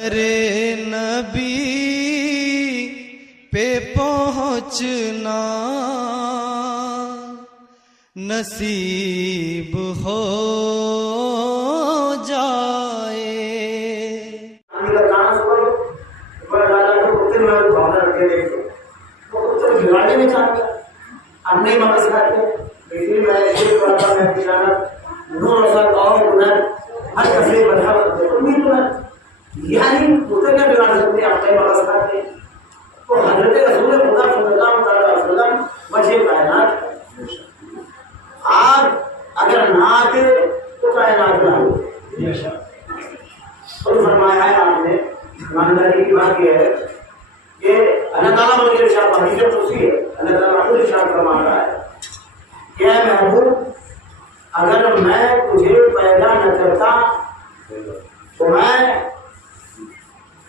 अरे नबी पे पहुँचना नसीब हो जाए। यानी उसे क्या बिगाड़ सकते हैं अपने बरस करते तो हजरत रसूल खुदा सल्लल्लाहु अलैहि वसल्लम वजह कायनात। आज अगर ना आते तो कायनात ना होती। तो फरमाया है आपने ईमानदारी की बात यह है कि अल्लाह ताला मुझे इरशाद हदीस कुदसी है, अल्लाह ताला खुद इरशाद फरमा रहा है कि ऐ महबूब अगर मैं तुझे पैदा न करता तो मैं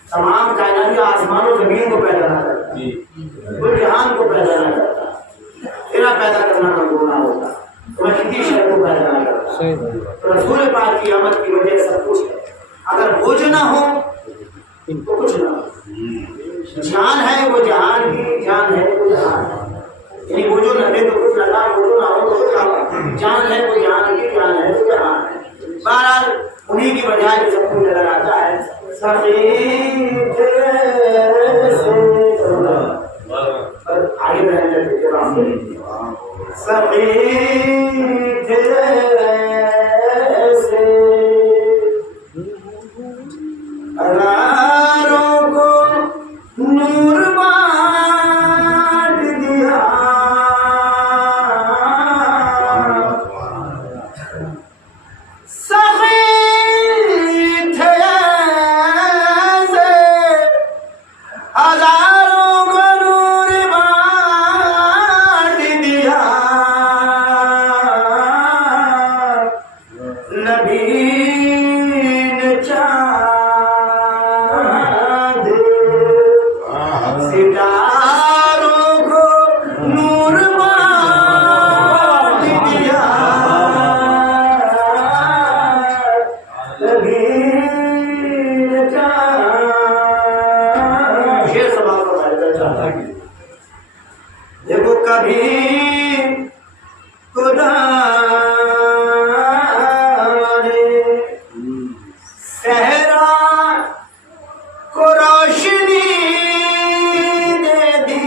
तमाम कायनात आसमान और जमीन को पैदा ना करता, कोई जहान को पैदा ना करता, तेरा पैदा करना मंजूर ना होता, तो मैं किसी शय को पैदा ना करता। तो रसूल पाक की आमद की वजह सब कुछ है। अगर वो जो ना हो तो कुछ ना हो। जान है वो जहान की, जान है वो जहान है, यानी वो जो लगे तो कुछ लगा, वो जो ना हो तो कुछ ना हो। जान है वो जहान की, जान है वो जहान है। बहरहाल उन्हीं की वजह से सब कुछ नजर आता है। आगे हजारों को नूर बांट दिया, हजारों को नूर बांट दिया, नबी ने चाँद सितारों को नूर बांट दिया, नबी ने देखो कभी खुदा ने सहरा को रोशनी दे दी,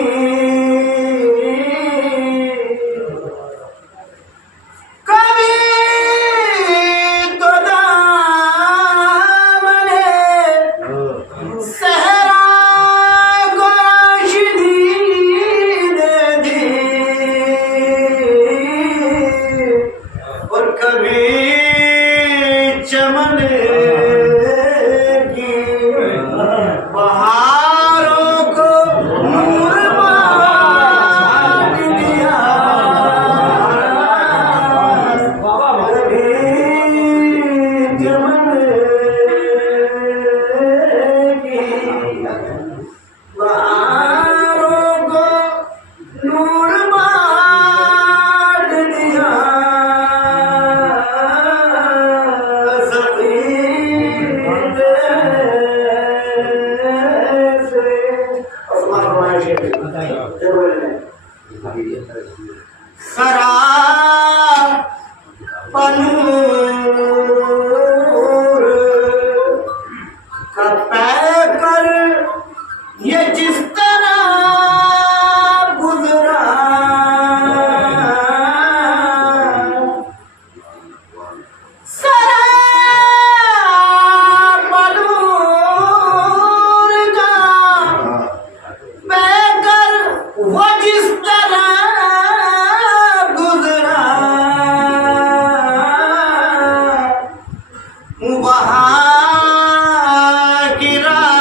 कभी खुदा ने सहरा को रोशनी और कभी चमन की बहारों को नूर बांट दिया, कभी चमन की बहारों को नूर बांट दिया, सरा पनूर का पैकर ये जिस तरह गुजरा, सरा पनूर का पैकर वो जिस तरह गुजरा, वहाँ की राह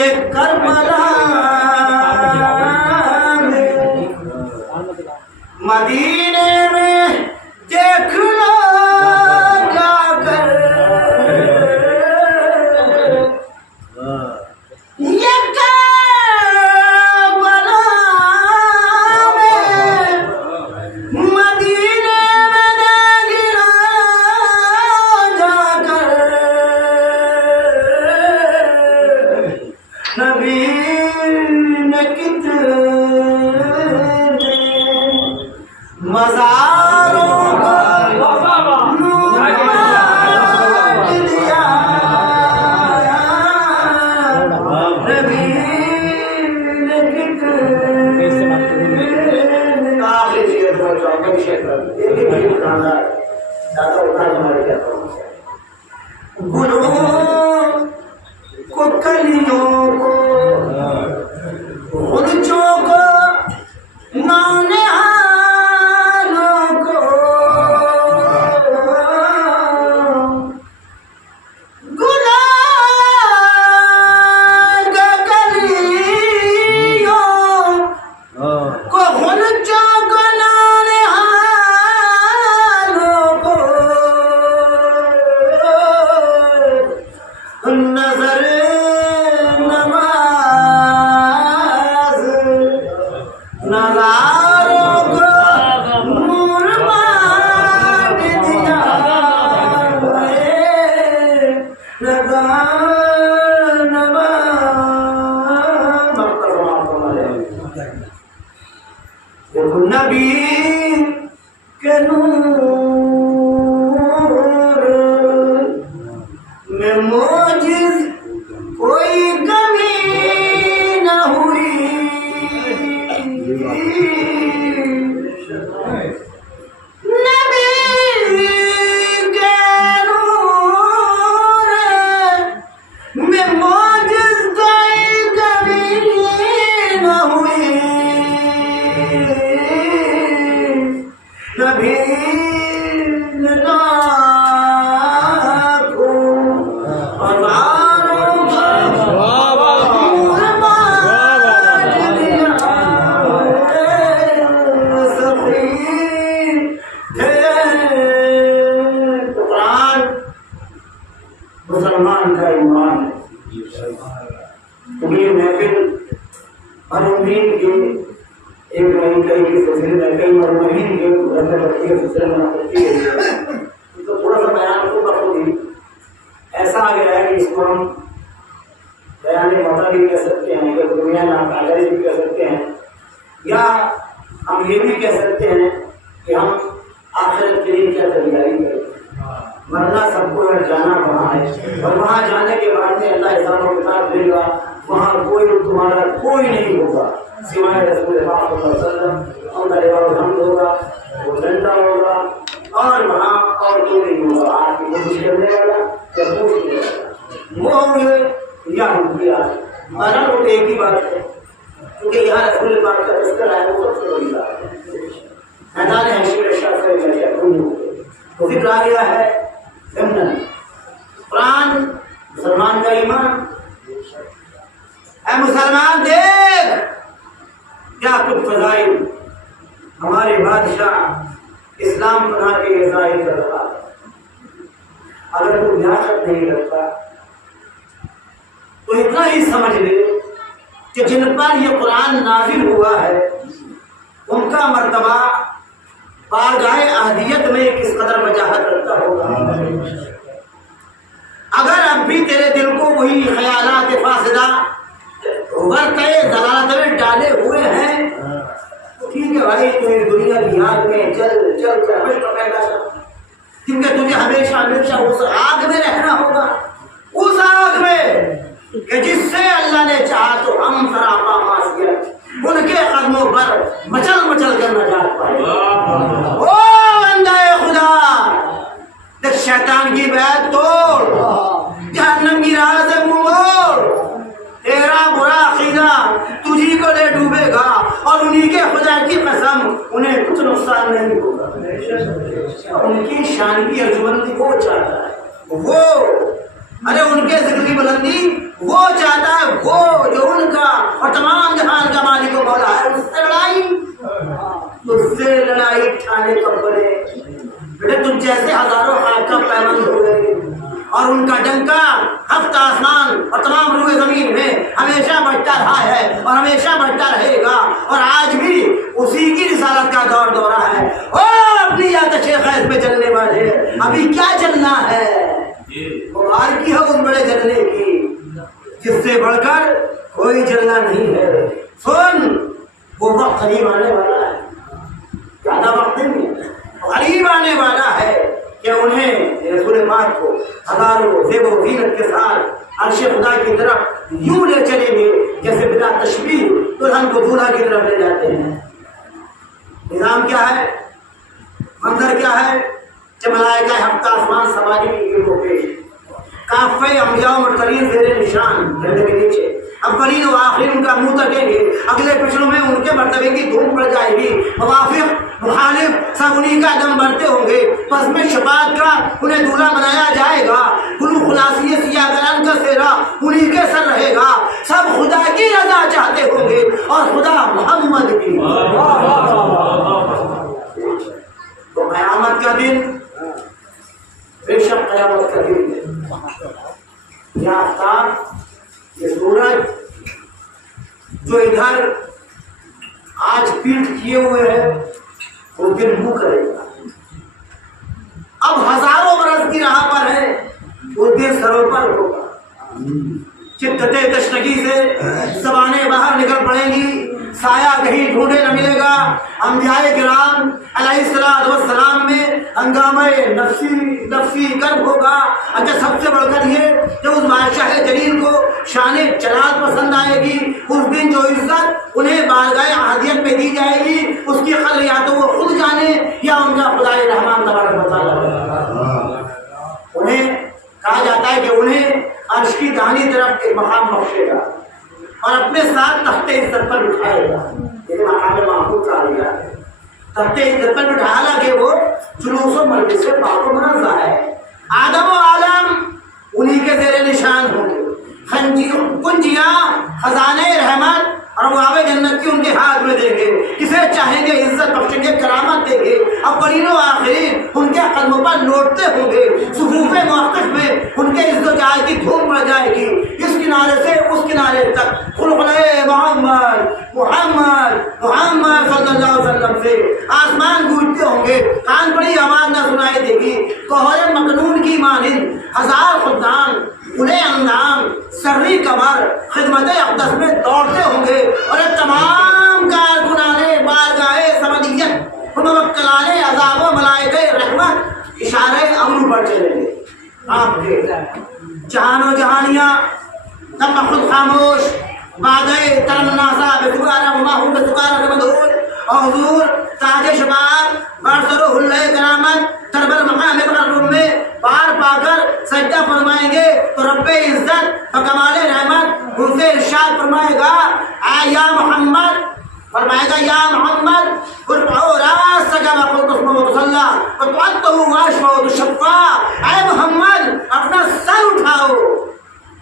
ये करबला में मदीने में देख लो जाकर ये करबला में मदीने में देख लो जाकर नबी ने कितने मज़ारों को नूर दिया नबी ने कितने आखिरी शेर पर चौके शेर पर एक ही गाना ज़्यादा उठा हमारे क्या गुलों को कलियों को गुलचों को नौनिहालों को गुलाब का कलियों को गुलचों को नौनिहालों को नजर नमाज नजारों को नूर मांग दिया लगा देखो नबी के नूर में मोजिज कोई कमी न हुई नबी के नूर में मोजिज कोई कमी न हुई नबी ने लाखों हजारों मुसलमान का ईमान है ये महफिल हर उम्मीद के एक महीने कई के सिलसिले में कई महीने के सिलसिले में करती है तो थोड़ा सा बयान को बखूबी ऐसा आ गया है कि इसको हम बयान मता भी कह सकते हैं या दुनिया नाम कागज भी कह सकते हैं या हम ये भी कह सकते हैं कि हम आखिरत के लिए क्या तैयारी करें मरना सबको जाना वहाँ है और वहाँ जाने के बाद में अल्लाह हिसाब किताब देगा वहाँ कोई तुम्हारा कोई नहीं होगा सिवाय रसूल पाक सल्लल्लाहु अलैहि वसल्लम होगा वो डंडा होगा और वहाँ और कोई नहीं होगा आपकी कोशिश करने वाला या पूछने वाला वो या रुपया मरण तो एक ही बात है क्योंकि यहाँ रसूल पाक का तस्कर है वो सबसे बड़ी बात है मैदान है तो फिर आ गया है कुरान मुसलमान का ईमान ऐ मुसलमान देख क्या कुछ फजाइल हमारे बादशाह इस्लाम बना के ये जाहिर कर रहा है अगर तू रियासत नहीं रखता तो इतना ही समझ ले कि जिन पर ये कुरान नाजिल हुआ है उनका मर्तबा बारगाह अहदियत में किस कदर वजाहत रखता होगा। अगर अब भी तेरे दिल को वही ख्यालात फासिदा वर्क़े दलालत में डाले हुए हैं तो ठीक है भाई, तो दुनिया की आग में चल चल कर हमेशा पैदा कर, क्योंकि तुझे हमेशा हमेशा उस आग में रहना होगा, उस आग में कि जिससे अल्लाह ने चाहा तो हम सरापा मासियत उनके कदमों पर मचल मचल कर नजात पाए। ओ बंदा खुदा, देख शैतान की बैत तोड़, जहन्नम की राह से मुंह मोड़, तेरा बुरा अकीदा तुझी को ले डूबेगा और उन्हीं के खुदा की कसम उन्हें कुछ नुकसान नहीं होगा। उनकी शान की अर्जुमंदी वो चाहता है, वो अरे उनके जिक्र की बुलंदी वो चाहता है वो जो उनका और तमाम जहान का मालिक और मौला है उससे लड़ाई ठाने कब बने। बेटे तुम जैसे हजारों खाक का पैबंद हो गए और उनका डंका हफ्ता आसमान और तमाम रूए जमीन में हमेशा बढ़ता रहा है और हमेशा बढ़ता रहेगा और आज भी उसी की रिसालत का दौर दौरा है। ओ अपनी आतिशे खैर पे चलने वाले अभी क्या चलना है, मुबारक की है उस बड़े जलने की जिससे बढ़कर कोई जलना नहीं है। सुन वो वक्त करीब आने वाला है, ज्यादा वक्त नहीं करीब आने वाला है कि उन्हें रसूल पाक को हजारों ज़ेबो ज़ीनत के साथ अर्शे खुदा की तरफ यूं ले चलेंगे जैसे बिना तशबीह दुल्हन को दूल्हा की तरफ ले जाते हैं। निजाम क्या है, मंजर क्या है, जब मलाइका हफ्ता आसमान सवारी की गिरोह पे काफ़े अंबिया मुरसलीन ज़ेरे निशान डंडे के नीचे अव्वलीन व आखिरीन उनका मुंह तकेंगे, अगले पिछलों में उनके मर्तबे की धूम पड़ जाएगी, मुवाफिक मुखालिफ सब उन्हीं का दम भरते होंगे। बस में शफाअत का उन्हें दूल्हा बनाया जाएगा, कुल्लू खुलासी सियागरान का सेहरा उन्हीं के सर रहेगा। सब खुदा की रजा चाहते होंगे और खुदा मोहम्मद की। तो क़यामत का दिन बेशक क़यामत का दिन है। यह आफ्ताब ये सूरज जो इधर आज पीठ किए हुए है वो फिर मुंह करेगा। अब हजारों बरस की राह पर है, वो दिन सरों पर होगा। चित्तते तशनगी से ज़बानें बाहर निकल पड़ेंगी, साया कहीं ढूंढे न मिलेगा। अंबियाए किराम अलैहिस्सलाम में हंगामे नफ्सी नफ्सी कर्ब होगा। अच्छा सबसे बढ़कर ये जो उस बादशाह जलील को शाने जलाल पसंद आएगी, उस दिन जो इज्जत उन्हें बारगाह अहदियत में दी जाएगी उसकी खल या तो वो खुद जाने या उनका खुदाए रहमान तबारक व तआला। उन्हें कहा जाता है कि उन्हें अर्श की दाहिनी तरफ एक मकाम बख्शेगा और अपने साथ तख्ते इज्जत पर बिठाएगा। ये मकाम महमूद कहा गया है, तख्ते इज्जत पर बिठाया कि वो जुलूसो मर्द से पाको मुनज़्ज़ह है। आदम और आलम उन्हीं के ज़ेरे निशान होंगे। कुंजियां खजाने रहमत और अबवाब जन्नत की उनके हाथ में देंगे, किसे चाहेंगे इज्जत बख्शेंगे, करामत देंगे। अव्वलीन व आखिरीन उनके कदमों पर लौटते होंगे, सुफूफ़े मौक़िफ़ में उनके इज़्ज़त की धूम पड़ जाएगी। इस किनारे से उस किनारे तक खुलक़ुले मोहम्मद मोहम्मद मोहम्मद सल्लल्लाहु अलैहि वसल्लम से आसमान गूंजते होंगे, कान बड़ी आवाज़ न सुनाई देगी। कोहरे मकनून की मानिंद हजार खुद्दाम उन्हें अंदाम सर्री कमर खिदमत अक़दस में दौड़ते होंगे और तमाम कारकुनाने बारगाहे समदियत मुवक्किलाने अज़ाब मलाइके रहमत इशारे अमरू पर चलेंगे। आपके जहानो जहानियाँ तब खुद खामोश बादे तरन्नासा बेसुकारा माहूम बेसुकारा रमदूर और हुजूर ताजे शबाब बरसरो हुल्ले करामत तरबर मकाम मुकर्रम में पार पाकर सजदा फरमाएंगे तो रब्बे इज्जत और कमाले रहमत उनसे इरशाद फरमाएगा या मोहम्मद, फरमाएगा या मोहम्मद उरफाओ रासका वक़ुतुस्मुसल्ला वतअत्तहु वाशफाउ तुशफ़ा। ऐ मोहम्मद अपना सर उठाओ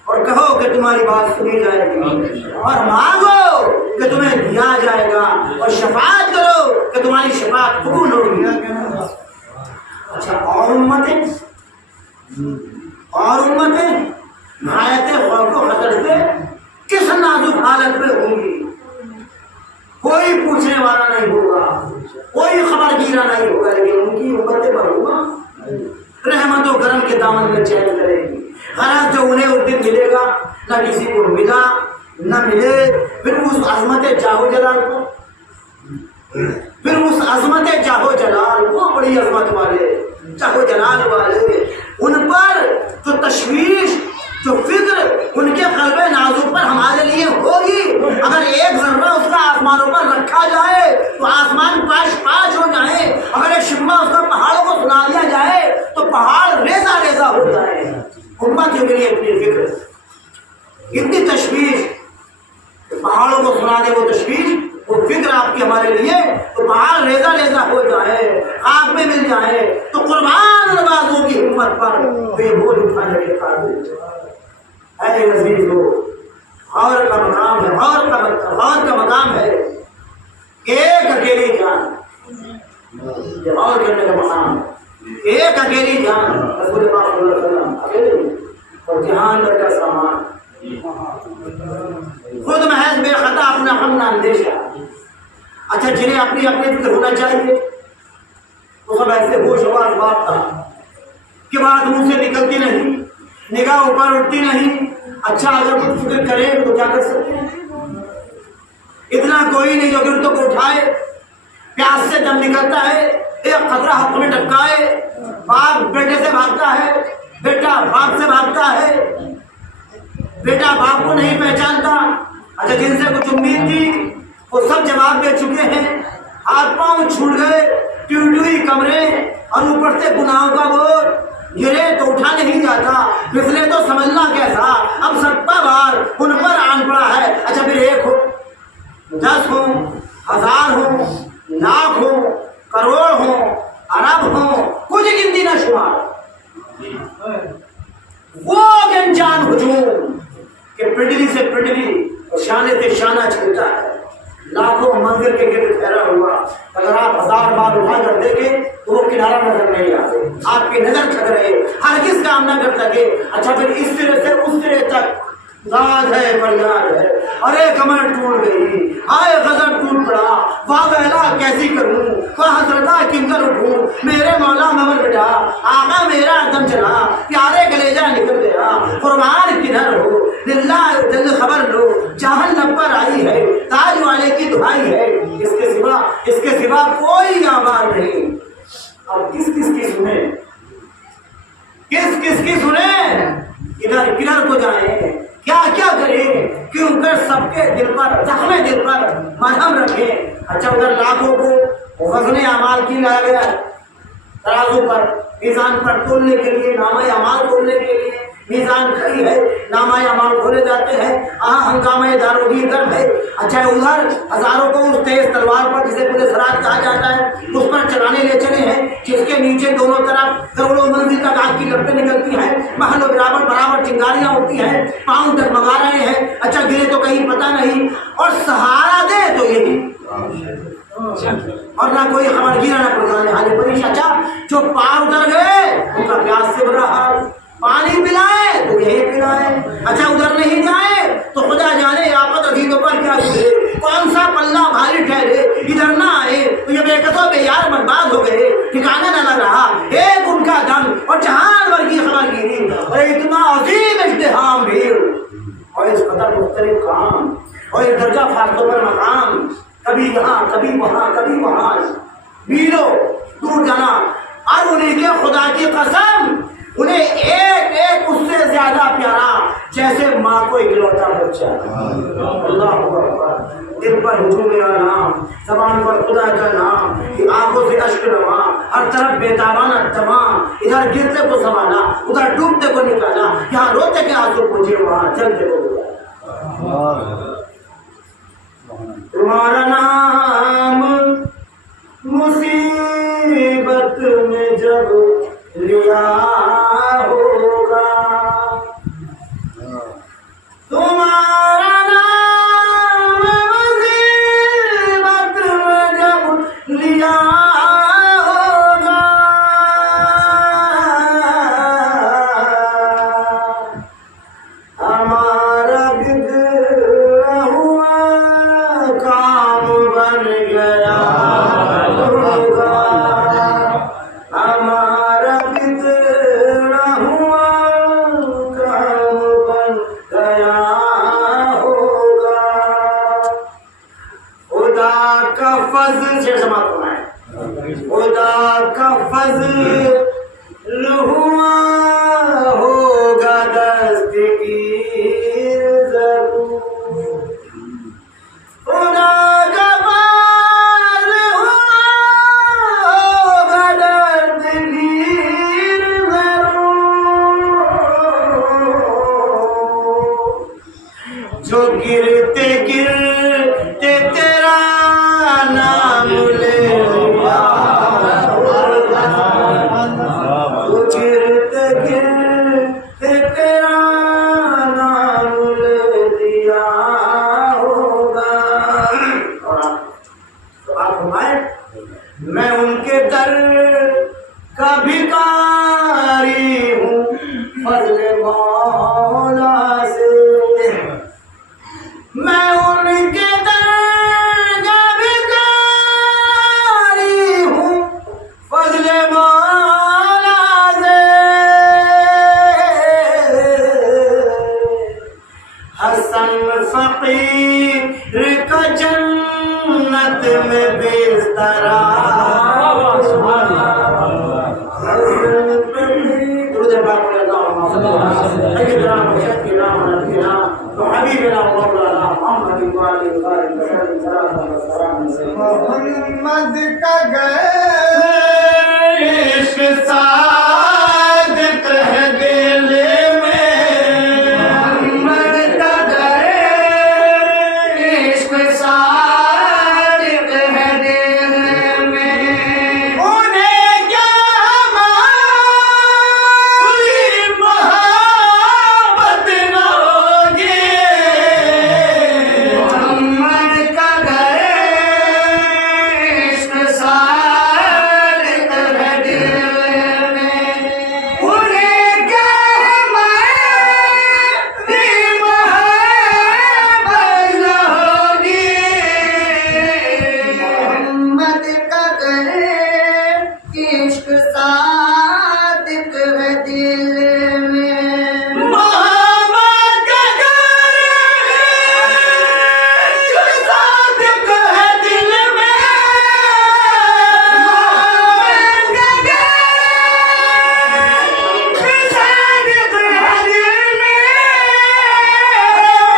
और कहो कि तुम्हारी बात सुनी जाएगी और मांगो कि तुम्हें दिया जाएगा और शफाअत करो कि तुम्हारी शफाअत कबूल होगी। अच्छा और उम्मतें नहायत खौफ व खतर से किस नाजुक हालत में होंगी, कोई पूछने वाला नहीं होगा, कोई खबरगीरा नहीं होगा, लेकिन उनकी उम्मतें मरहूमा रहमत व करम के दामन में चैन करेगी। गरज जो उन्हें उस दिन मिलेगा न किसी को मिला न मिले। फिर उस अज़मत जाहो जलाल को, फिर उस अज़मत जाहो जलाल वो बड़ी अज़मत वाले जाहो जलाल वाले उन पर जो तशवीश जो फिक्र उनके क़ल्बे नाज़ुक पर हमारे लिए होगी, अगर एक ज़र्रा उसका आसमानों पर रखा जाए तो आसमान पाश पाश हो जाए, अगर एक शिम्मा उसका पहाड़ों को सुना दिया जाए तो पहाड़ रेजा रेजा हो जाए। उम्मत के लिए इतनी फिक्र इतनी तशवीश, पहाड़ों को सुना दे वो तशवीश वो फिक्र आपकी हमारे लिए, तो पहाड़ रेजा रेजा हो जाए आग में मिल जाए तो कुर्बान नवाजों की हिम्मत पर वे बोल उठाने के काबिल। ऐ नज़ीर हो, और का मकाम है, और का मकाम है एक अकेली जान, और करने का मकाम है एक अकेली जान, रसूल पाक सल्लल्लाहु अलैहि वसल्लम अकेले, और जहान भर का सामान खुद महज बेखता अपना हम अंदेशा। अच्छा, जिन्हें अपनी अपनी फिक्र होना चाहिए वो सब ऐसे होशवास बात था कि बात मुंह से निकलती नहीं, निगाह ऊपर उठती नहीं। अच्छा, अगर कुछ फिक्र करे तो क्या कर सकते हैं? इतना कोई नहीं जो गिरतों को उठाए, प्यास से दम निकलता है, एक खतरा हाथ में टपकाए, बाप बेटे से भागता है, बेटा बाप से भागता है, बेटा बाप को नहीं पहचानता। अच्छा, जिनसे कुछ उम्मीद थी वो सब जवाब दे चुके हैं, हाथ पांव छूट गए, ट्यूटुई कमरे, और ऊपर से गुनाहों का बोझ, गिरे तो उठा नहीं जाता, फिसले तो समझना कैसा। अब 70 बार उन पर आन पड़ा है। अच्छा, फिर 1 हो, 10 हो, 1000 हो, लाख हो, करोड़ हो, अरब हो, कुछ गिनती न शुमार, वो अनजान हुजूम कि पिंडली से पिंडली और शाने से शाना चलता है, लाखों मंजिल के गिर्द ठहरा हुआ। अगर आप 1000 बार उठा कर देखें तो वो किनारा नजर नहीं आते, आपकी नजर छक रहे, हर किस काम न कर सके। अच्छा, फिर इस सिरे से उस सिरे तक दाद है, फरियाद है, अरे कमर टूट गई, आए गजब टूट पड़ा, वागला कैसी करूं, हजरता किंकर उठूं, मेरे मौला ममर बेटा, आका मेरा दम चला, प्यारे कलेजा निकल गया, कुर्बान किधर हो, लिल्ला जल्द खबर लो, जहां लब पर आई है, ताज वाले की दुहाई है, इसके सिवा कोई आवाज नहीं। अब किस किस की सुने, किस किस की सुने, इधर किधर को जाए, क्या क्या करें, क्यों कर सबके दिल पर, जख्मे दिल पर मरहम रखे। अच्छा, उधर लाखों को वज़्न अमाल की लाया गया तराजू पर, मीज़ान पर तोलने के लिए, नामा अमाल तोलने के लिए मीज़ान खड़ी है, नामा अमाल खोले जाते हैं, हंगामा दारोगी दर्द है। अच्छा, उधर हजारों को उस तेज तलवार पर, जिसे पूरे सराज कहा जाता है, उस पर चलाने ले चले हैं, जिसके नीचे दोनों तरफ करोड़ों मंजिल तक आग की लपटें निकलती हैं, महलों बराबर बराबर चिंगारियां होती हैं, पाँव डगमगा रहे हैं। अच्छा, गिरे तो कहीं पता नहीं, और सहारा दे तो यही, और ना कोई खबर गिरा ना पुराने हाल परीक्षा। अच्छा, जो पार उतर गए उनका प्यास से बुरा हाल, पानी पिलाए तो यही पिलाए। अच्छा, उधर नहीं जाए तो खुदा जाने आफत अजीजों पर क्या गिरे, कौन सा पल्ला भारी ठहरे, इधर ना आए तो ये बेकसों बेयार बर्बाद हो गए, ठिकाना न लग रहा एक उनका दम, और जहान भर की खबर गिरी, और इतना अजीम इज्तिहाम भीड़, और इस कदर मुख्तलिफ काम, और इस दर्जा फासलों पर मकाम, कभी यहाँ कभी वहाँ कभी वहाँ, मीलों दूर जाना, और उन्हीं के खुदा की कसम उन्हें एक एक उससे ज्यादा प्यारा, जैसे माँ को इकलौता बच्चा। अल्लाह अकबर। दिल पर हुजूम नाम, ज़बान पर खुदा का नाम, आंखों से अश्क रवा, हर तरफ बेताबाना तमा, इधर गिरते को संभाला, उधर डूबते को निकाला, यहाँ रोते के आंसू पूछे, वहाँ चलते को बुलाया। तुम्हारा नाम मुसीबत में जब लिया होगा, तुम्हारा नाम मुसीबत में जब लिया होगा, हमारा बिगड़ा हुआ काम बन गया होगा, हमारा बिगड़ा हुआ काम बन गया होगा। खुदा का फज़्ल से समाप्त होना है, खुदा का फज़्ल हुआ होगा दस्तगीर ज़रूर, खुदा का फज़्ल हुआ होगा दस्तगीर ज़रूर, जो गिरते गिरते तेरा नाम ले लिया होगा, जो गिरते गिरते तेरा नाम फकीर का जन्नत में बिस्तरा मोहम्मद का गए इश्क सादिक है दिल में, मोहम्मद का गए इश्क सादिक है दिल में, उन्हें क्या हमारी मोहब्बत न होगी। मोहम्मद का गए इश्क सादिक है दिल में, उन्हें क्या हमारी मोहब्बत न होगी। मोहम्मद का गए इश्क सादिक है दिल में, मोहम्मद का गए इश्क सादिक है दिल में, मोहम्मद का गए इश्क सादिक है दिल में,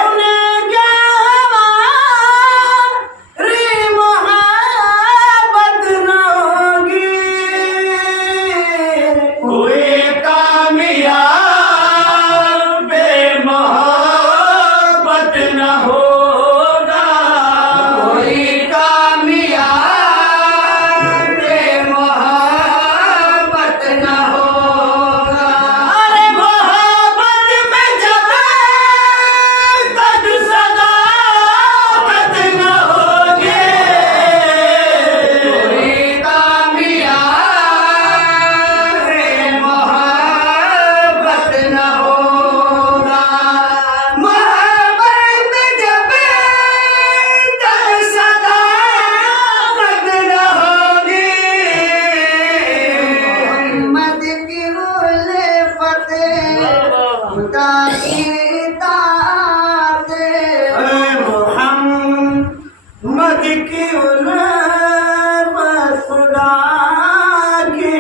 उन्हें क्या हमारी मोहब्बत न होगी। कोई कामयाब बेमोहब्बत न होगा। कोई कामयाब बेमोहब्बत न होगा। अरे मोहब्बत में जब तक सदाकत न होगी। कोई कामयाब बेमोहब्बत न होगा। मोहब्बत में जब तक सदाकत न होगी। मोहम्मद की उल्फत खुदा की इताअत। मोहम्मद की उल्फत खुदा की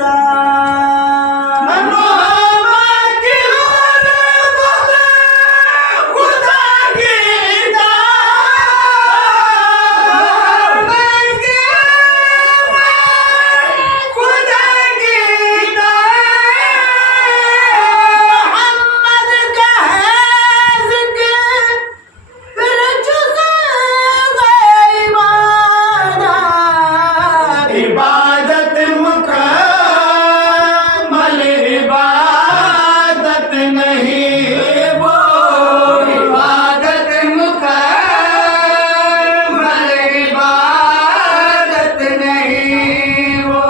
दात। मोहम्मद की उल्फत खुदा की दात। मोहम्मद की उल्फत खुदा की इताअत। मोहम्मद का है ज़िक्र फिर जुज़ इबादत। इबादत मुकम्मल इबादत नहीं वो। इबादत मुकम्मल इबादत नहीं वो।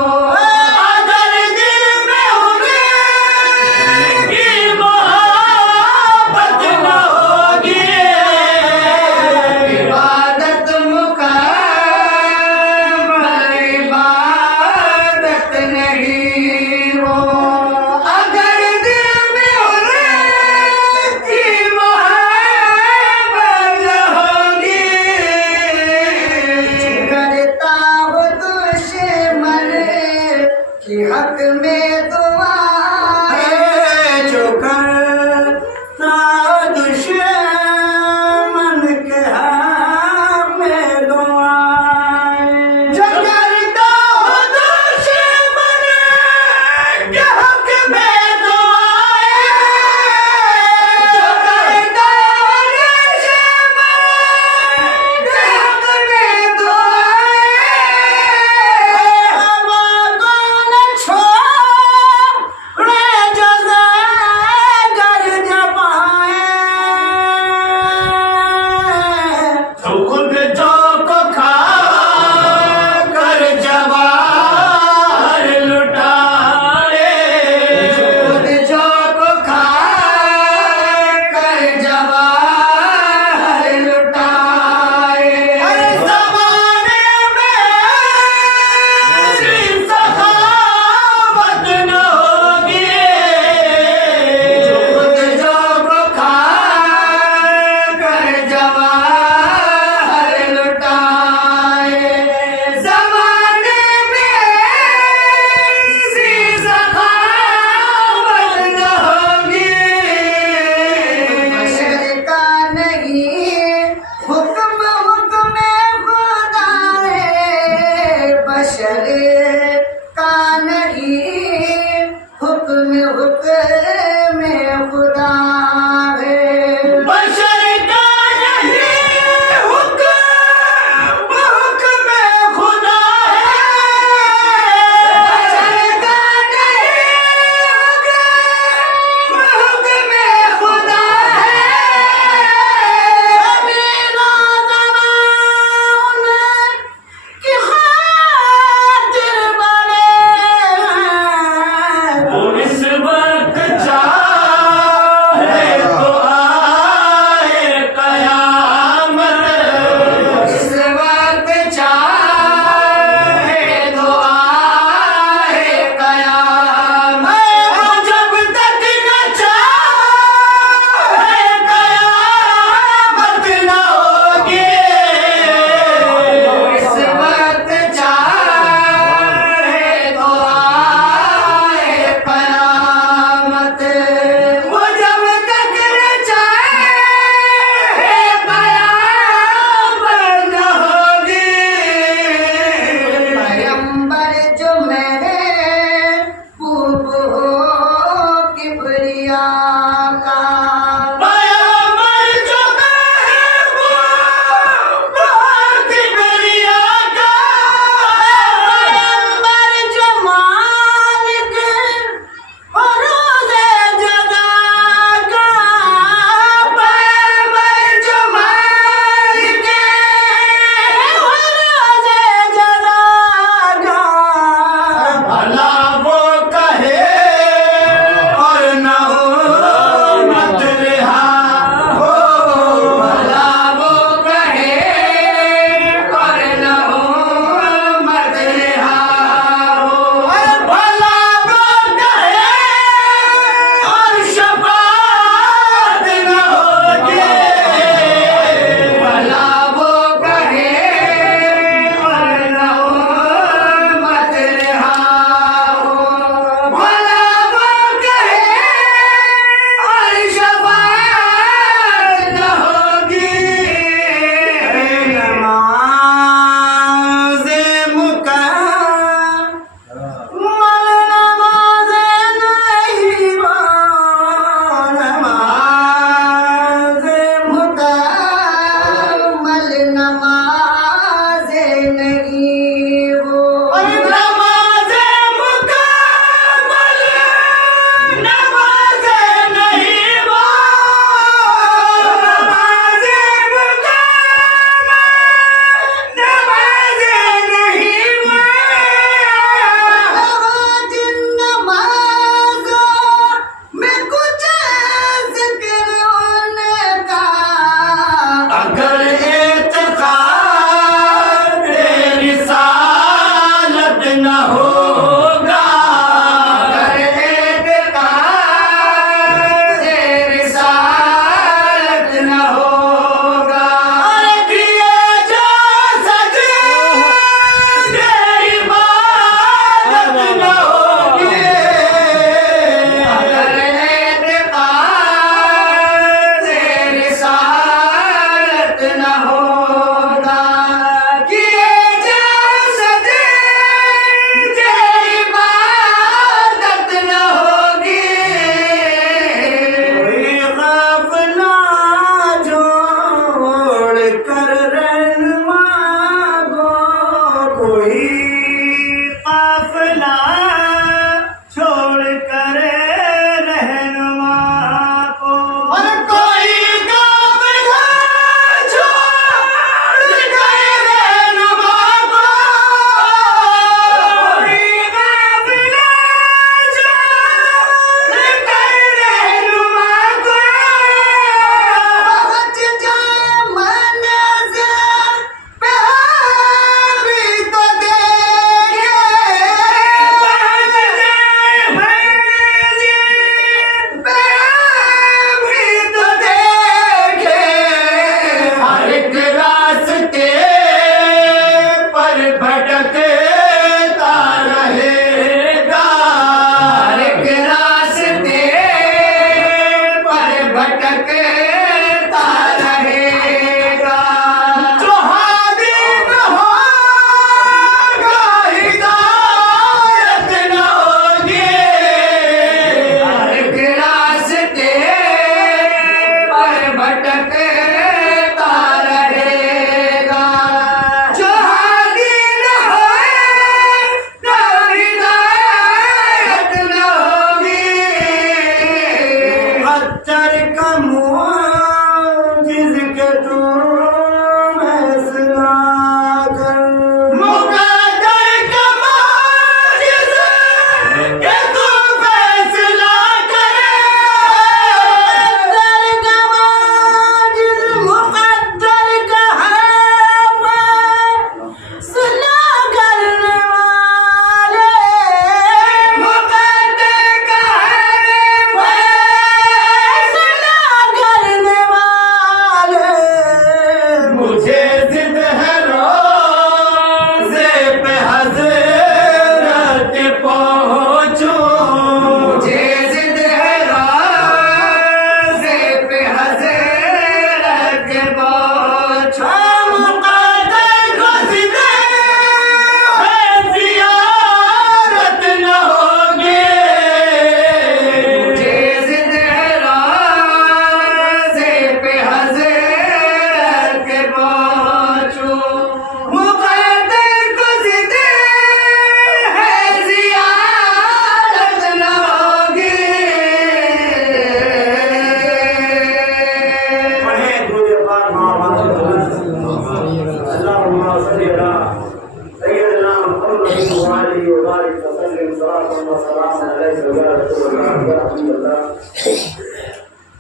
अगर दिल में उनकी मोहब्बत न होगी। इबादत मुकम्मल इबादत नहीं वो। अगर दिल में उनकी मोहब्बत न होगी। करता हो दुश्मन के हक में दुआएं। जो करता दुश्मन के हाथ में दुआएं। जो करता दुश्मन के हक में दुआएं। जो करता दुश्मन के हक में दुआएं। हवा को न छोड़े जो ज़ागर जमाए। तो खुद जो को खा कर जवाहर लुटाए। खुद जो को खा कर जवाहर लुटाए। अरे ज़माने में ऐसी सखावत न होगी। खुद जो को खा कर जवाहर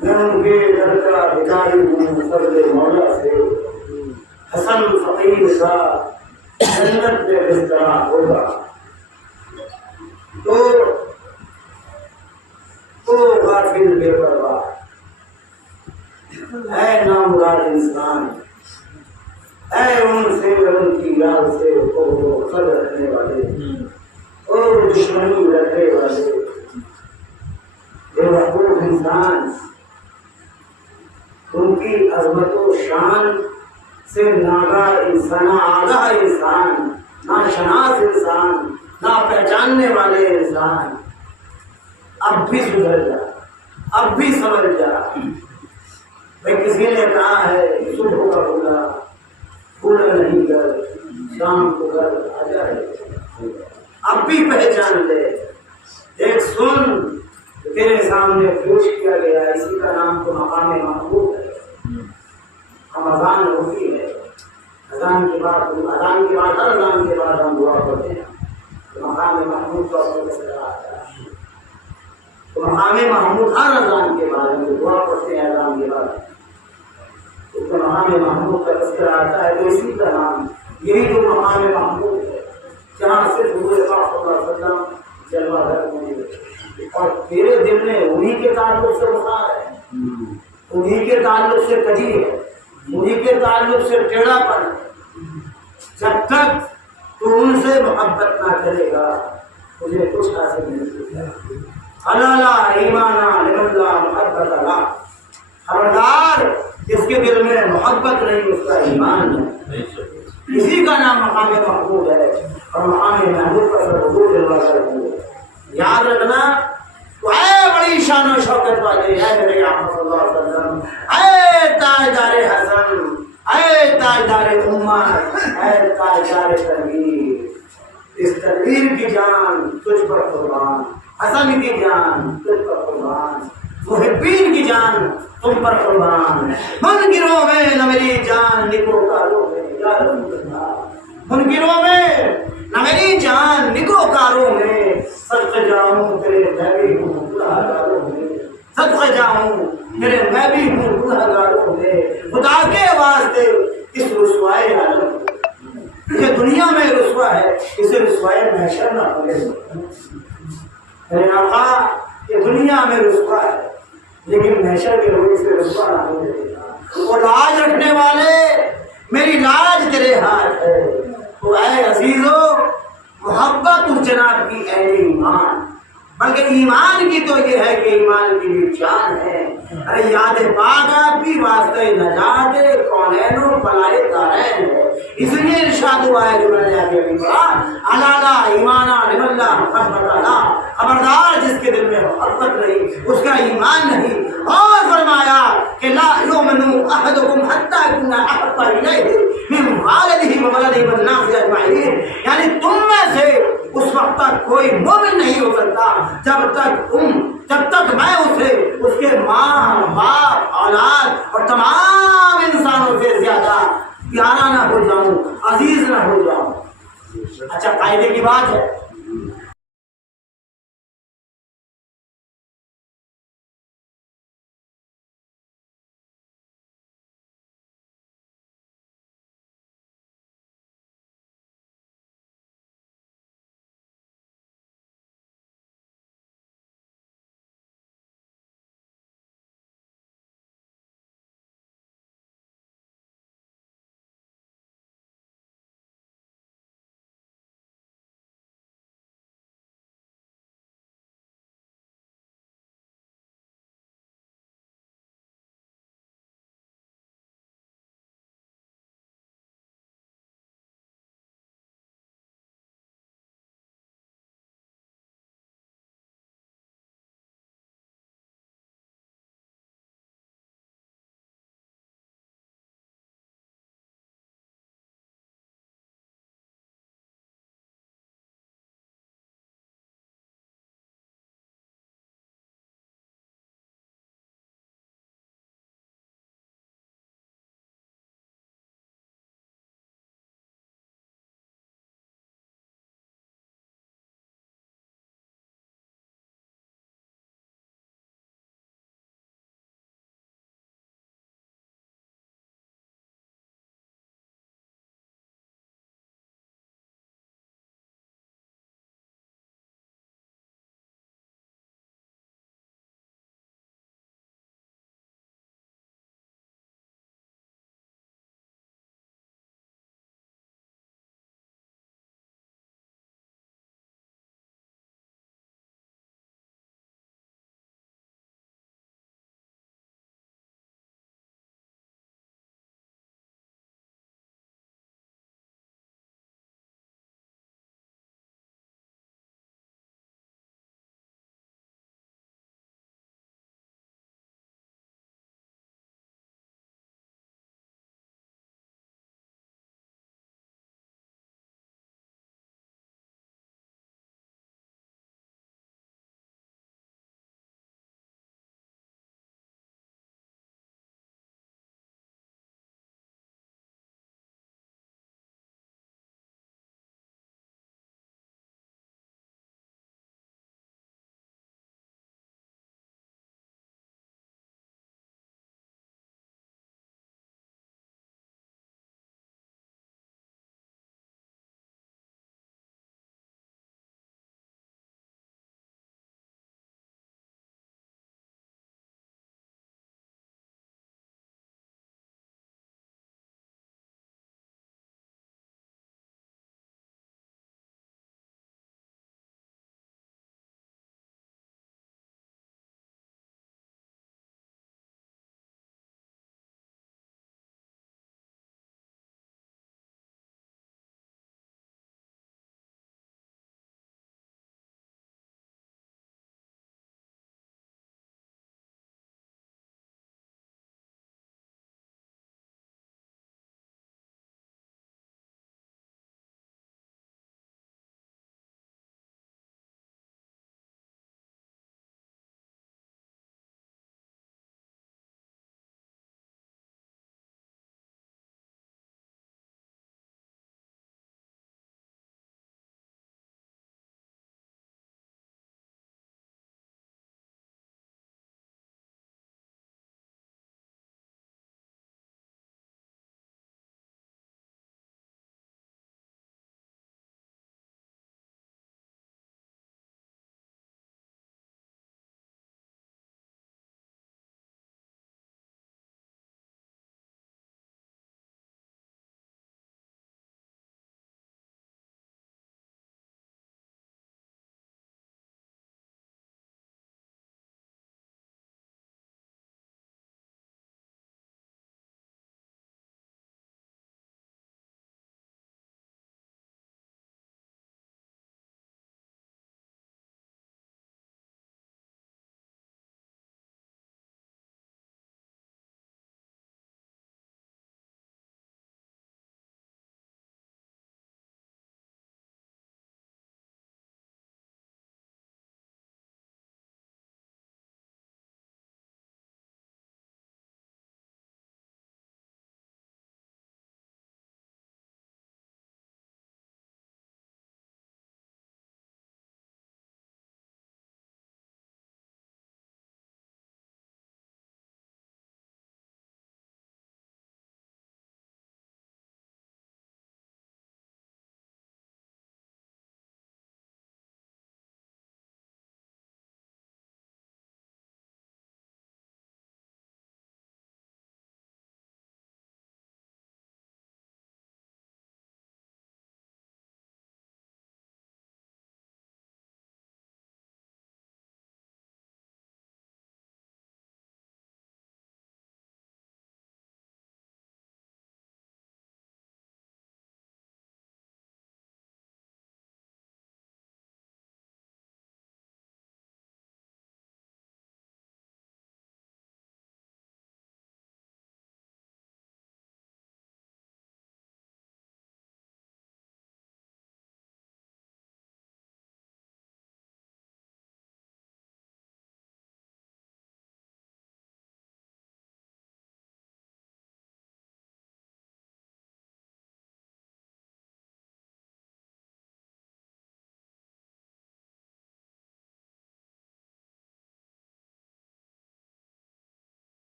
मैं उनके घर का भिखारी हूँ फजल मौला से। हसन फकीर का जन्नत में बिस्तरा होगा। तो गाफिल बेपरवाह है नामुराद इंसान, है उनसे उनकी याद से खबर रखने वाले और दुश्मनी रखने वाले बेवकूफ इंसान। उनकी अजमत शान से नागा इंसान, आगाह इंसान, ना शनास इंसान, ना पहचानने वाले इंसान अब भी सुधर जा, अब भी समझ जा। भाई किसी ने कहा है सुबह का बोला पूरा नहीं कर, शाम को घर आ जाए। अब भी पहचान ले, एक सुन तेरे सामने पेश किया गया, इसी का नाम तो मकाम महमूद है। हम अजान होती है, अजान के बाद हर अजान के बाद हम दुआ करते हैं, तो मकाम महमूद का आता है। तो मकाम महमूद हर अजान के बाद हम दुआ करते हैं, अजान के बाद तो मकाम महमूद का तस्करा आता है। तो इसी का नाम यही जो मकाम महमूद है, जहाँ सिर्फ जलवा और तेरे दिल में उन्हीं के ताल्लुक से बुखार है, उन्हीं के ताल्लुक से कजी है, उन्हीं के ताल्लुक से टेढ़ापन है। जब तक तू उनसे मोहब्बत ना करेगा तुझे कुछ हासिल नहीं होगा। अल्लाह ईमाना लिल्लाह मोहब्बत अल्लाह, खबरदार जिसके दिल में मोहब्बत नहीं उसका ईमान है। इसी का नाम मकाम महमूद है और मकाम महमूद का सब याद रखना। तो ऐ बड़ी शान और शौकत वाले है मेरे आका सल्लल्लाहु अलैहि वसल्लम, ऐ ताजदार हसन, ऐ ताजदार उम्मत, ऐ ताजदार तनवीर, इस तनवीर की जान तुझ पर कुर्बान, हसन की जान तुझ पर कुर्बान, मुहिब्बीन की जान तुम पर कुर्बान। मुनकिरों में न मेरी जान निकोकारों में, या मुनकिरों में न मेरी जान निकोकारों में, सदक़े जाऊं तेरे मैं भी हूँ गुनहगारों में, सदक़े जाऊं तेरे मैं भी हूँ गुनहगारों में। खुदा के वास्ते इस रुसवाए आलम, ये दुनिया में रुसवा है, इसे रुसवाए महशर ना होने दो। मेरे आका ये दुनिया में रुसवा है लेकिन महशर के लोग इसे रुसवा ना होने देगा। और लाज रखने वाले मेरी लाज तेरे हाथ है। तो ऐ अजीजो मोहब्बत उस जनाब की है ईमान, बल्कि ईमान की तो ये है कि ईमान की भी जान है। अरे याद पाक आपकी वास्ते नजात कौनैनो बलाए दारैन है। इसलिए इरशाद हुआ है जो मैंने आगे अभी पढ़ा, अलाला ईमाना लिल्लाह मोहब्बत अल्लाह, खबरदार जिसके दिल में मोहब्बत नहीं उसका ईमान नहीं। और फरमाया कि ला युमिनु अहदुकुम हत्ता यकुना अहब्बा इलैहि मिन वालिदिही व वलदिही वन नासि अजमईन, यानी तुम में से उस वक्त तक कोई मोमिन नहीं हो सकता जब तक मैं उसे उसके माँ बाप औलाद और तमाम इंसानों से ज्यादा प्यारा ना हो जाऊं, अजीज ना हो जाऊं। अच्छा कायदे की बात है।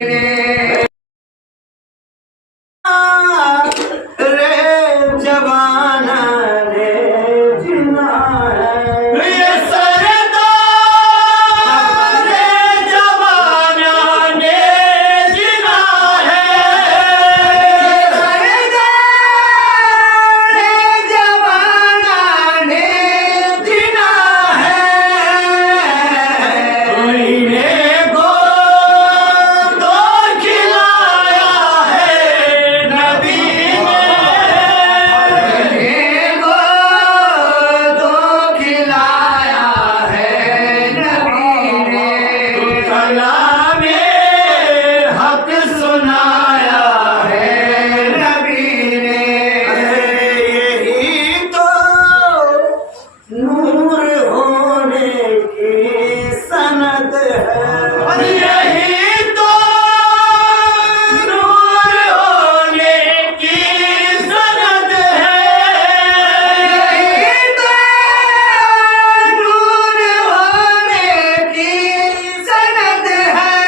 रे जवाना ने जीना है ये सरदार रे जवाना ने जीना है सरदार रे जवाना ने जीना है कोयने को तो खिलाया है नबी ने को तो खिलाया है नबी ने कलामे हक सुनाया है नबी ने यही तो नूर होने की सनद है यही तो नूर होने की सनद है यही तो नूर होने की सनद है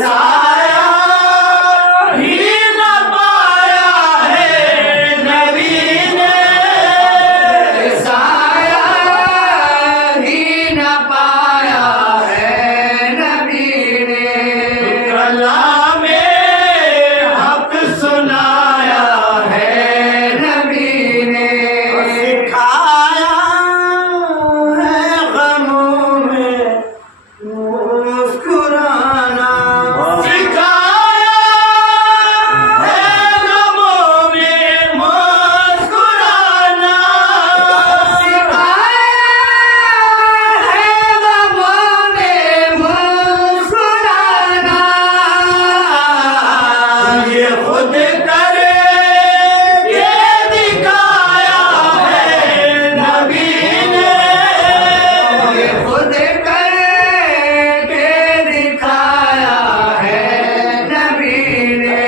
साया ही न पाया है नबी ने साया ही न पाया है नबी ने कलामे हक सुनाया है नबी ने सिखाया है गमों में मुस्कुराना सिखाया है गमों में मुस्कुराना सिखाया है गमों में मुस्कुराना ये खुद करे ये दिखाया है नबी ने खुद करके दिखाया है नबी ने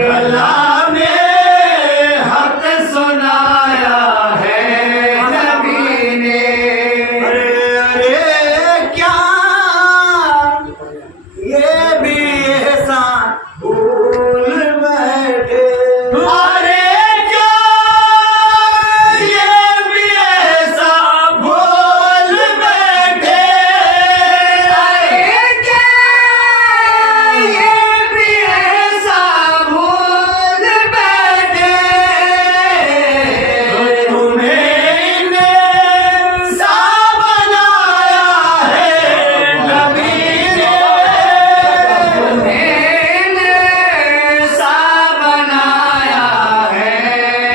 कलामे हक सुनाया है नबी ने अरे क्या ये भी एहसान भूल बैठे अरे क्या ये भी ऐसा भूल बैठे अरे क्या ये भी ऐसा भूल बैठे तुम्हें सा बनाया है नबी ने सा बनाया है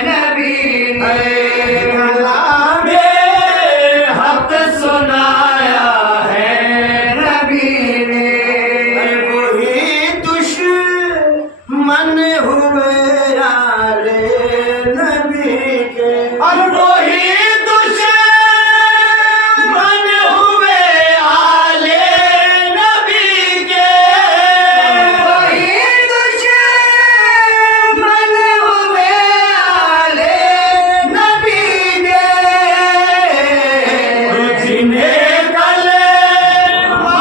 नबी ने कलामे हक सुनाया है नबी ने वही दुश्मन हुए यारे नबी के और वही दुश्मन हुए आले नबी के वही दुश्मन हुए आले नबी के जिन्हें कलेमा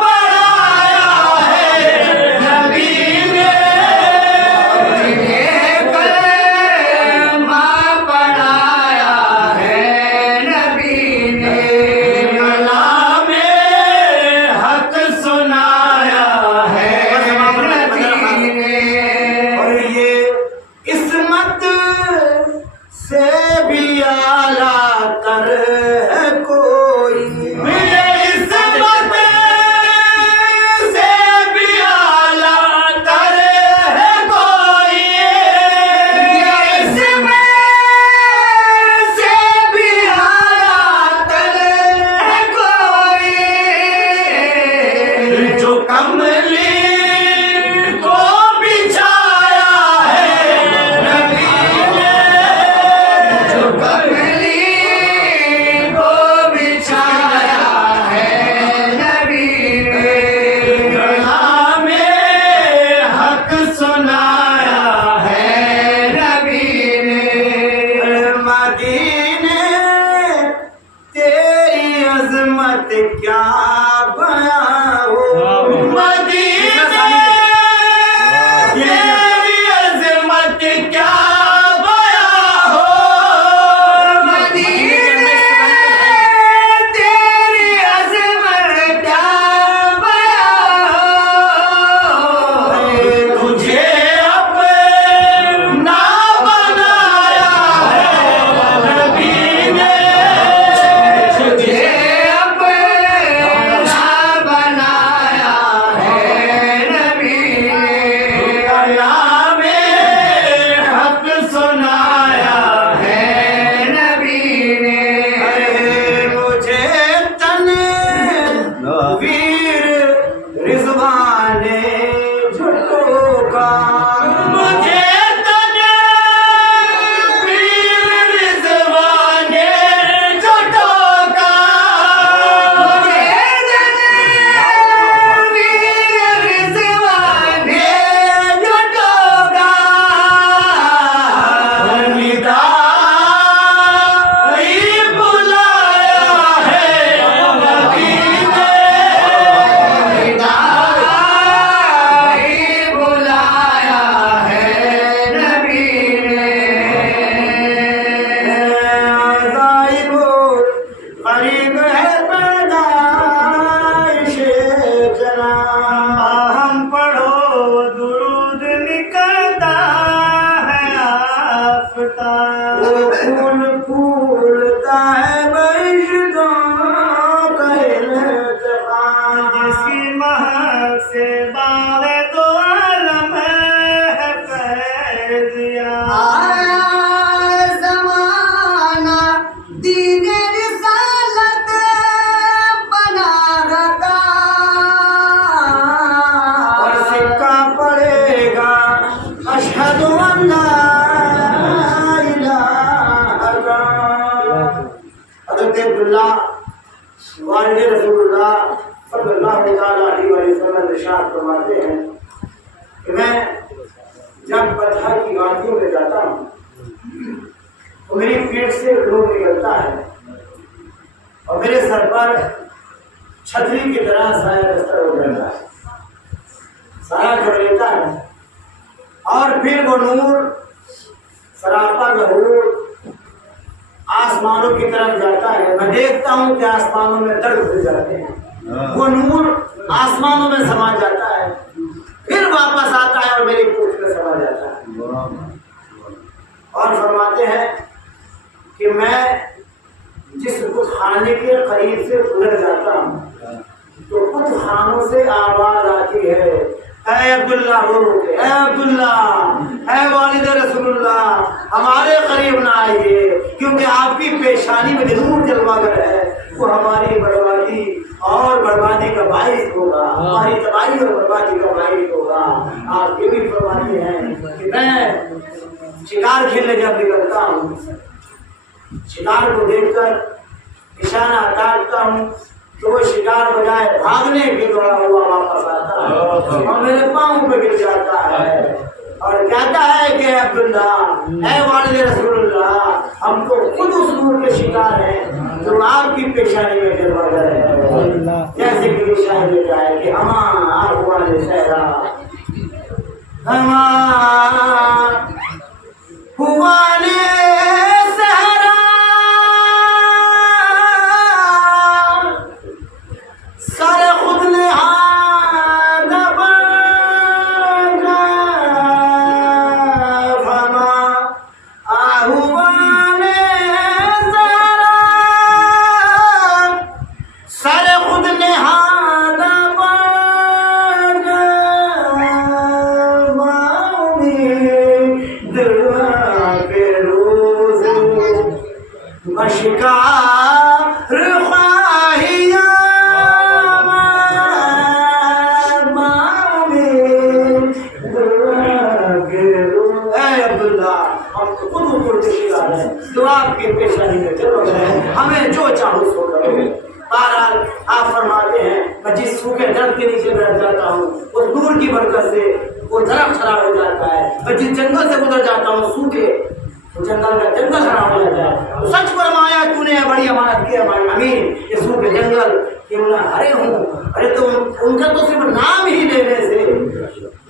पढ़ाया है नबी ने कलमा पढ़ाया है नबी ने कलामे हक सुनाया है नबी ने और ये किस्मत से भी आला कर है कोई ये इस्मत से भी आला तर है कोई इसमें से भी आला कर है कोई जो कमली को बिछाया है नबी ने जो कमली को बिछाया है नबी ने कलामे हक सुनाया है नबी ने मदीने तेरी अजमत क्या बयां हो दीन रिसालत बना रखा और सिक्का पड़ेगा अशहदु अल्ला इलाहा इल्लल्लाह। हज़रत अब्दुल्लाह वालिद रसूलुल्लाह सल्लल्लाहु अलैहि वसल्लम इरशाद फरमाते हैं कि मैं जब बदहा की वादियों में जाता हूँ तो मेरी पेट से लोग निकलता है और मेरे सर पर छतरी की तरह साया दस्तर हो जाता है, साया कर लेता है और फिर वो नूर सरापा गहूर आसमानों की तरफ जाता है। मैं देखता हूँ कि आसमानों में दर्द हो जाते हैं, वो नूर आसमानों में समा जाता है, फिर वापस आता है और मेरी पूंछ में समा जाता है। और फरमाते हैं कि मैं जिस बुतखाने के करीब से गुजर जाता हूँ तो बुतखानों से आवाज आती है, ऐ अब्दुल्ला रो के, ऐ अब्दुल्ला, ऐ वालिद रसूलुल्लाह हमारे करीब ना आइए क्योंकि आपकी पेशानी में जरूर जलवागर है, वो हमारी बर्बादी और बर्बादी का बाइस होगा, हमारी तबाही और बर्बादी का बाइस होगा। आप ये भी फरमाते हैं कि मैं शिकार खेलने जब निकलता हूँ शिकार को देखकर निशाना काटता हूँ तो वो शिकार बजाय भागने के दौड़ा हुआ वापस आता है और मेरे पाँव पे गिर जाता है और कहता है कि अब्दुल्ला, ऐ वालिद रसूलुल्लाह हम तो खुद उस नूर के शिकार हैं जो आपकी पेशानी में जलवागर है। जैसे कि शायद लिखा है कि हमा हुआ सहरा हमा हुआ तो आपकी पेशानी में जरूरत है, हमें जो चाहो सो करो। बहरहाल आप फरमाते हैं मैं जिस सूखे दर्द के नीचे बैठ जाता हूँ उस दूर की बरकत से वो दरख्त खराब हो जाता है। मैं जिस जंगल से गुजर जाता हूँ सूखे तो जंगल का जंगल खराब हो जाता है। तो सच फरमाया तूने बड़ी अमानत की हमारी अमीन, ये सूखे जंगल क्यों ना हरे हूँ, अरे तो उनका तो सिर्फ नाम ही लेने से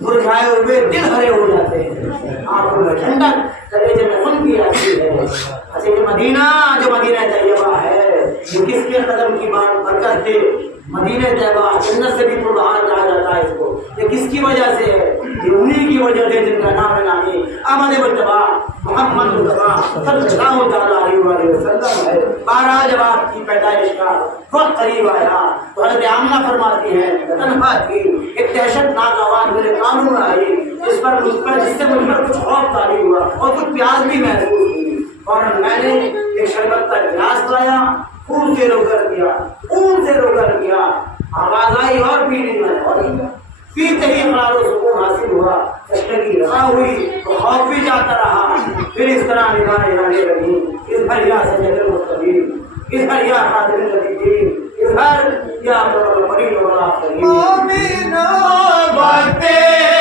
मुरझाए हुए दिल हरे हो जाते हैं। आपको ठंडक कलेजे में खून की आती है। अच्छा ये मदीना जो मदीना तैयबा है ये किसके कदम की बात बरकत थे, मदीना तैयबा जन्नत से भी तो बाहर कहा जाता है इसको, ये किसकी वजह से है? ये उन्हीं की वजह से जिनका नाम है नामी अहमद मुज्तबा मोहम्मद मुज्तबा सल्लल्लाहु अलैहि वसल्लम है। बहरहाल जब आपकी पैदाइश का वक्त करीब आया तो हज़रत आमना फरमाती है तन्हा थी, एक दहशतनाक आवाज मेरे कानों में आई जिससे मुझ पर कुछ खौफ तारी हुआ और कुछ प्यास भी महसूस हुई और मैंने एक शरबत का गिलास लाया, खून से रोकर दिया, खून से रोकर दिया, आवाज आई और पीने में और पीते ही हमारा सुकून हासिल हुआ, तशकीर रहा हुई तो खौफ भी जाता रहा। फिर इस तरह निगाहें जाने लगी, इस भर या सजदल मुस्तकीम, इस भर या खातिल नबीयीन, इस भर या मरीद वाला करीम। मोमिनो बातें